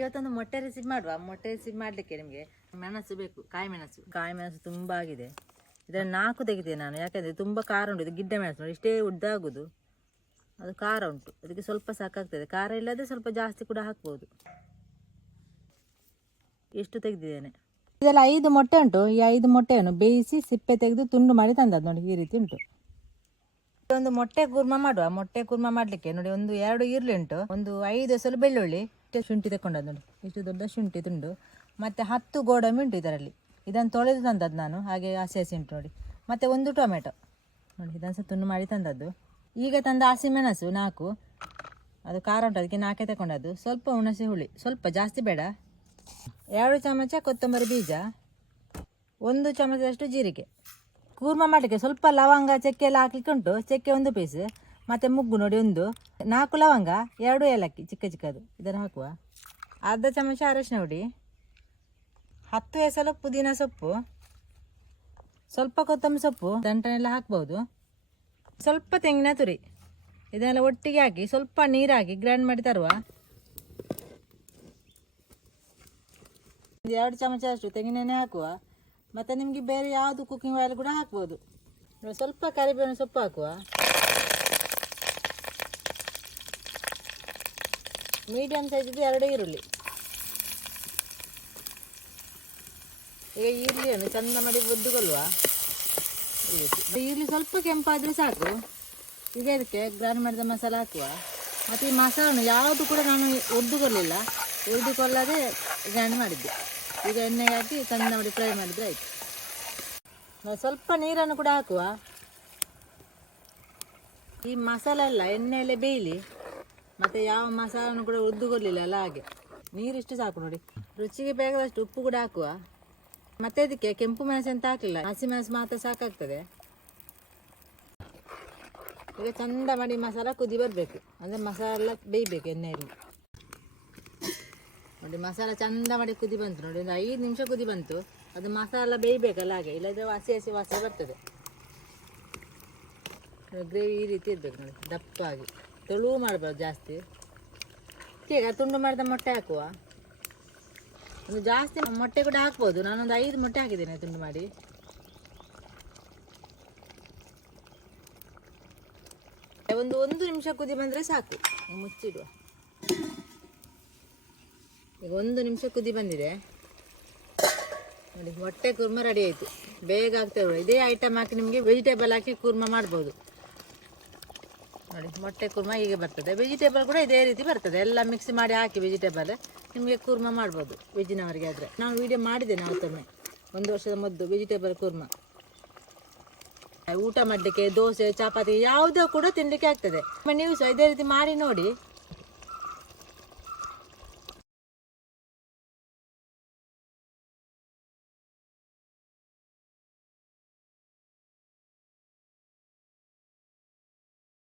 ಇವತ್ತೊಂದು ಮೊಟ್ಟೆ ರೆಸಿಪಿ ಮಾಡುವ. ಮೊಟ್ಟೆ ರೆಸಿಪಿ ಮಾಡಲಿಕ್ಕೆ ನಿಮಗೆ ಮೆಣಸು ಬೇಕು ಕಾಯಿ ಮೆಣಸು. ಕಾಯಿ ಮೆಣಸು ತುಂಬ ಆಗಿದೆ. ಇದನ್ನು ನಾಲ್ಕು ತೆಗಿತೇನೆ ನಾನು. ಯಾಕೆಂದ್ರೆ ತುಂಬ ಖಾರ ಉಂಟು. ಇದು ಗಿಡ್ಡ ಮೆಣಸು. ನೋಡಿ ಇಷ್ಟೇ ಉದ್ದಾಗುದು. ಅದು ಖಾರ ಉಂಟು. ಅದಕ್ಕೆ ಸ್ವಲ್ಪ ಸಾಕಾಗ್ತದೆ. ಖಾರ ಇಲ್ಲದೆ ಸ್ವಲ್ಪ ಜಾಸ್ತಿ ಕೂಡ ಹಾಕ್ಬೋದು. ಎಷ್ಟು ತೆಗೆದಿದ್ದೇನೆ? ಇದೆಲ್ಲ ಐದು ಮೊಟ್ಟೆ ಉಂಟು. ಈ ಐದು ಮೊಟ್ಟೆಯನ್ನು ಬೇಯಿಸಿ ಸಿಪ್ಪೆ ತೆಗೆದು ತುಂಡು ಮಾಡಿ ತಂದದ್ದು. ನೋಡಿ ಈ ರೀತಿ ಉಂಟು. ಒಂದು ಮೊಟ್ಟೆ ಕುರ್ಮ ಮಾಡುವ. ಮೊಟ್ಟೆ ಕುರ್ಮ ಮಾಡಲಿಕ್ಕೆ ನೋಡಿ ಒಂದು ಎರಡು ಈರುಳ್ಳಿ ಉಂಟು. ಒಂದು ಐದು ಸಲ ಬೆಳ್ಳುಳ್ಳಿ. ಶುಂಠಿ ತಗೊಂಡದ್ದು ನೋಡಿ. ಇಷ್ಟು ದೊಡ್ಡ ಶುಂಠಿ ತುಂಡು. ಮತ್ತು ಹತ್ತು ಗೋಡಂಬಿ ಉಂಟು ಇದರಲ್ಲಿ. ಇದನ್ನು ತೊಳೆದು ತಂದದ್ದು ನಾನು. ಹಾಗೆ ಹಸಿ ಹಸಿ ಉಂಟು ನೋಡಿ. ಮತ್ತು ಒಂದು ಟೊಮೆಟೊ. ನೋಡಿ, ಇದನ್ನು ಸಹ ತುಂಡು ಮಾಡಿ ತಂದದ್ದು. ಈಗ ತಂದ ಹಸಿಮೆಣಸು ನಾಲ್ಕು. ಅದು ಖಾರ ಉಂಟು, ಅದಕ್ಕೆ ನಾಲ್ಕೇ ತಗೊಂಡದ್ದು ಸ್ವಲ್ಪ ಹುಣಸೆ ಹುಳಿ. ಸ್ವಲ್ಪ ಜಾಸ್ತಿ ಬೇಡ. ಎರಡು ಚಮಚ ಕೊತ್ತಂಬರಿ ಬೀಜ. ಒಂದು ಚಮಚದಷ್ಟು ಜೀರಿಗೆ. ಕೂರ್ಮ ಮಾಡಲಿಕ್ಕೆ ಸ್ವಲ್ಪ ಲವಂಗ, ಚಕ್ಕೆ ಎಲ್ಲ ಹಾಕ್ಲಿಕ್ಕೆ ಉಂಟು. ಚಕ್ಕೆ ಒಂದು ಪೀಸ್ ಮತ್ತು ಮುಗ್ಗು ನೋಡಿ ಒಂದು. ನಾಲ್ಕು ಲವಂಗ, ಎರಡು ಏಲಕ್ಕಿ, ಚಿಕ್ಕ ಚಿಕ್ಕದು. ಇದನ್ನು ಹಾಕುವ. ಅರ್ಧ ಚಮಚ ಅರಶಿನ ಹುಡಿ, ಹತ್ತು ಎಸಲು ಪುದೀನ ಸೊಪ್ಪು, ಸ್ವಲ್ಪ ಕೊತ್ತಂಬರಿ ಸೊಪ್ಪು, ದಂಟನೆಲ್ಲ ಹಾಕ್ಬೋದು. ಸ್ವಲ್ಪ ತೆಂಗಿನ ತುರಿ. ಇದನ್ನೆಲ್ಲ ಒಟ್ಟಿಗೆ ಹಾಕಿ ಸ್ವಲ್ಪ ನೀರಾಗಿ ಗ್ರೈಂಡ್ ಮಾಡಿ ತರುವ. ಎರಡು ಚಮಚ ಅಷ್ಟು ತೆಂಗಿನೆಣ್ಣೆ ಹಾಕುವ. ಮತ್ತು ನಿಮಗೆ ಬೇರೆ ಯಾವುದು ಕುಕ್ಕಿಂಗ್ ಆಯಿಲ್ ಕೂಡ ಹಾಕ್ಬೋದು. ಸ್ವಲ್ಪ ಕರಿಬೇವಿನ ಸೊಪ್ಪು ಹಾಕುವ. ಮೀಡಿಯಮ್ ಸೈಜಿದ್ದು ಎರಡು ಈರುಳ್ಳಿ. ಈಗ ಈರುಳ್ಳಿಯನ್ನು ಚಂದ ಮಾಡಿ ರೀತಿ ಈರುಳ್ಳಿ ಸ್ವಲ್ಪ ಕೆಂಪಾದರೆ ಸಾಕು. ಈಗ ಇದಕ್ಕೆ ಗ್ರೈಂಡ್ ಮಾಡಿದ ಮಸಾಲ ಹಾಕುವ. ಮತ್ತು ಈ ಮಸಾಲನ್ನು ಯಾವುದು ಕೂಡ ನಾನು ಒದ್ದುಕೊಳ್ಳಲಿಲ್ಲ. ಒದ್ದುಕೊಳ್ಳದೆ ಗ್ರೈಂಡ್ ಮಾಡಿದ್ದೆ. ಈಗ ಎಣ್ಣೆ ಹಾಕಿ ಚಂದ ಮಾಡಿ ಫ್ರೈ ಮಾಡಿದರೆ ಆಯಿತು. ಸ್ವಲ್ಪ ನೀರನ್ನು ಕೂಡ ಹಾಕುವ. ಈ ಮಸಾಲೆ ಎಲ್ಲ ಎಣ್ಣೆಯಲ್ಲೇ ಬೇಯಲಿ. ಮತ್ತು ಯಾವ ಮಸಾಲನ್ನು ಕೂಡ ಉದ್ದುಗೊಳ್ಳಿಲ್ಲ ಅಲ್ಲ ಹಾಗೆ. ನೀರಿಷ್ಟು ಸಾಕು ನೋಡಿ. ರುಚಿಗೆ ಬೇಕಾದಷ್ಟು ಉಪ್ಪು ಕೂಡ ಹಾಕುವ. ಮತ್ತೆ ಇದಕ್ಕೆ ಕೆಂಪು ಮೆಣಸು ಅಂತ ಹಾಕಲಿಲ್ಲ. ಹಸಿಮೆಣಸು ಮಾತ್ರ ಸಾಕಾಗ್ತದೆ. ಈಗ ಚಂದ ಮಾಡಿ ಮಸಾಲ ಕುದಿ ಬರಬೇಕು. ಅಂದರೆ ಮಸಾಲ ಬೇಯಬೇಕು ಎಣ್ಣೆಯಲ್ಲಿ. ನೋಡಿ, ಮಸಾಲ ಚಂದ ಮಾಡಿ ಕುದಿ ಬಂತು ನೋಡಿ. ಒಂದು ಐದು ನಿಮಿಷ ಕುದಿ ಬಂತು. ಅದು ಮಸಾಲ ಬೇಯಬೇಕಲ್ಲ ಹಾಗೆ. ಇಲ್ಲದ್ರೆ ಹಸಿ ಹಸಿ ವಾಸನೆ ಬರ್ತದೆ. ಗ್ರೇವಿ ಈ ರೀತಿ ಇರಬೇಕು ನೋಡಿ. ದಪ್ಪಾಗಿ. ತೆಳು ಮಾಡಬಾರ್ದು ಜಾಸ್ತಿ. ಈಗ ತುಂಡು ಮಾಡಿದ ಮೊಟ್ಟೆ ಹಾಕುವ. ಒಂದು ಜಾಸ್ತಿ ಮೊಟ್ಟೆ ಕೂಡ ಹಾಕ್ಬೋದು. ನಾನೊಂದು ಐದು ಮೊಟ್ಟೆ ಹಾಕಿದ್ದೇನೆ ತುಂಡು ಮಾಡಿ. ಒಂದು ಒಂದು ನಿಮಿಷ ಕುದಿ ಬಂದರೆ ಸಾಕು. ಮುಚ್ಚಿಡುವ. ಈಗ ಒಂದು ನಿಮಿಷ ಕುದಿ ಬಂದಿದೆ. ನೋಡಿ, ಮೊಟ್ಟೆ ಕುರ್ಮ ರೆಡಿ ಆಯಿತು. ಬೇಗ ಆಗ್ತಾ ಇದೆ ಇದೇ ಐಟಮ್ ಹಾಕಿ ನಿಮಗೆ ವೆಜಿಟೇಬಲ್ ಹಾಕಿ ಕುರ್ಮ ಮಾಡ್ಬೋದು. ನೋಡಿ, ಮೊಟ್ಟೆ ಕುರ್ಮ ಹೀಗೆ ಬರ್ತದೆ. ವೆಜಿಟೇಬಲ್ ಕೂಡ ಇದೇ ರೀತಿ ಬರ್ತದೆ. ಎಲ್ಲ ಮಿಕ್ಸ್ ಮಾಡಿ ಹಾಕಿ ವೆಜಿಟೇಬಲ್ ನಿಮಗೆ ಕುರ್ಮ ಮಾಡ್ಬೋದು ವೆಜ್ಜಿನವರಿಗೆ ಆದರೆ. ನಾನು ಮಾಡಿದೆ ನಾವು ತಮ್ಮೆ ಒಂದು ವರ್ಷದ ಮೊದಲು ವೆಜಿಟೇಬಲ್ ಕುರ್ಮ. ಊಟ ಮಾಡಲಿಕ್ಕೆ ದೋಸೆ, ಚಪಾತಿ, ಯಾವುದೋ ಕೂಡ ತಿನ್ನಲಿಕ್ಕೆ ಆಗ್ತದೆ. ನೀವು ಸಹ ಇದೇ ರೀತಿ ಮಾಡಿ ನೋಡಿ.